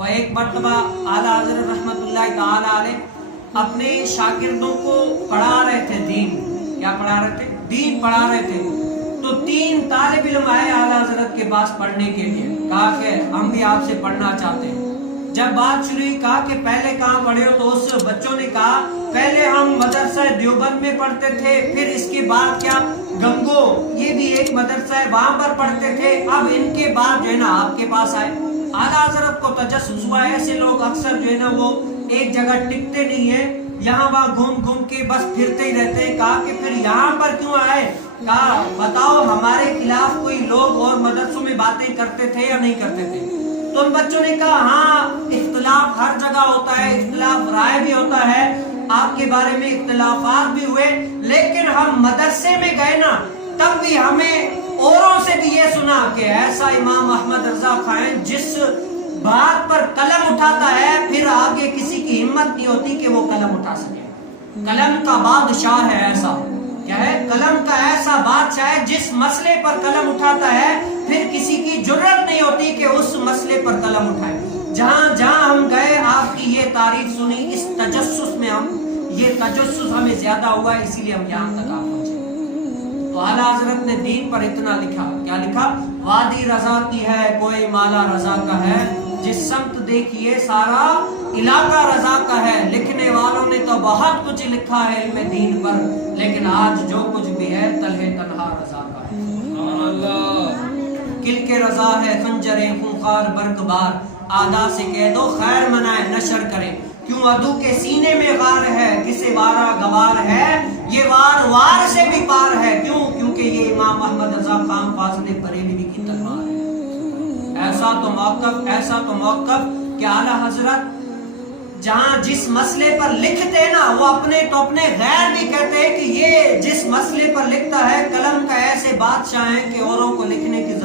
اور ایک مرتبہ اعلیٰ حضرت رحمت اللہ تعالی علیہ اپنے شاگردوں کو پڑھا رہے تھے دین. کیا پڑھا رہے تھے؟ دین پڑھا رہے تھے. تو 3 طالب علم آئے اعلیٰ حضرت کے پاس پڑھنے کے لیے. کہا کہ ہم بھی آپ سے پڑھنا چاہتے ہیں. جب بات شروع ہوئی کہا کہ پہلے کہاں پڑھے ہو؟ تو اس بچوں نے کہا پہلے ہم مدرسہ دیوبند میں پڑھتے تھے, پھر اس کے بعد کیا گنگو, یہ بھی ایک مدرسہ ہے, وہاں پر پڑھتے تھے. اب ان کے بعد جو ہے نا آپ کے پاس آئے. اعلیٰ حضرت کو تجسس ہوا ہے ایسے لوگ اکثر جو ہے نا وہ ایک جگہ ٹکتے نہیں ہیں, یہاں وہاں گھوم گھوم کے بس پھرتے ہی رہتے ہیں. کہا کہ پھر یہاں پر کیوں آئے؟ کہا بتاؤ ہمارے خلاف کوئی لوگ اور مدرسوں میں باتیں کرتے تھے یا نہیں کرتے تھے؟ تو ان بچوں نے کہا ہاں اختلاف ہر جگہ ہوتا ہے, اختلاف رائے بھی ہوتا ہے, آپ کے بارے میں اختلافات بھی ہوئے, لیکن ہم مدرسے میں گئے نا تب بھی ہمیں اوروں سے بھی یہ سنا کہ ایسا امام احمد رضا خان جس بات پر قلم اٹھاتا ہے پھر آگے کسی کی ہمت نہیں ہوتی کہ وہ قلم اٹھا سکے. قلم کا بادشاہ ہے ایسا, کیا ہے؟ قلم کا ایسا بادشاہ ہے جس مسئلے پر قلم اٹھاتا ہے پھر کسی کی جرت نہیں ہوتی کہ اس مسئلے پر قلم اٹھائے. جہاں جہاں ہم گئے آپ کی یہ تعریف سنی, اس تجسس میں یہ تجسس ہمیں زیادہ ہوا, اسی لیے ہم یہاں تک آپ پہنچے. تو اعلیٰ حضرت نے دین پر اتنا لکھا. کیا لکھا؟ وادی رضا کی ہے کوئی مالا رضا کا ہے, جس سمت دیکھیے سارا علاقہ رضا کا ہے. لکھنے والوں نے تو بہت کچھ لکھا ہے علم دین پر, لیکن آج جو کچھ بھی ہے تلہ تنہا رضا کا ہے. کل کے رضا ہے خنجر خونخوار برقبار, آدھا سے کہہ دو خیر منائے نشر کرے. کیوں عدو کے سینے میں غار ہے, کسے وارا گوار ہے, یہ وار وار سے بھی پار ہے. کیوں؟ کیونکہ یہ امام احمد رضا خان فاضل بریلوی کی تلوار ہے. ایسا تو موقف کہ اعلیٰ حضرت جہاں جس مسئلے پر لکھتے نا وہ اپنے غیر بھی کہتے ہیں کہ یہ جس مسئلے پر لکھتا ہے قلم کا ایسے بادشاہ ہیں کہ اوروں کو لکھنے کی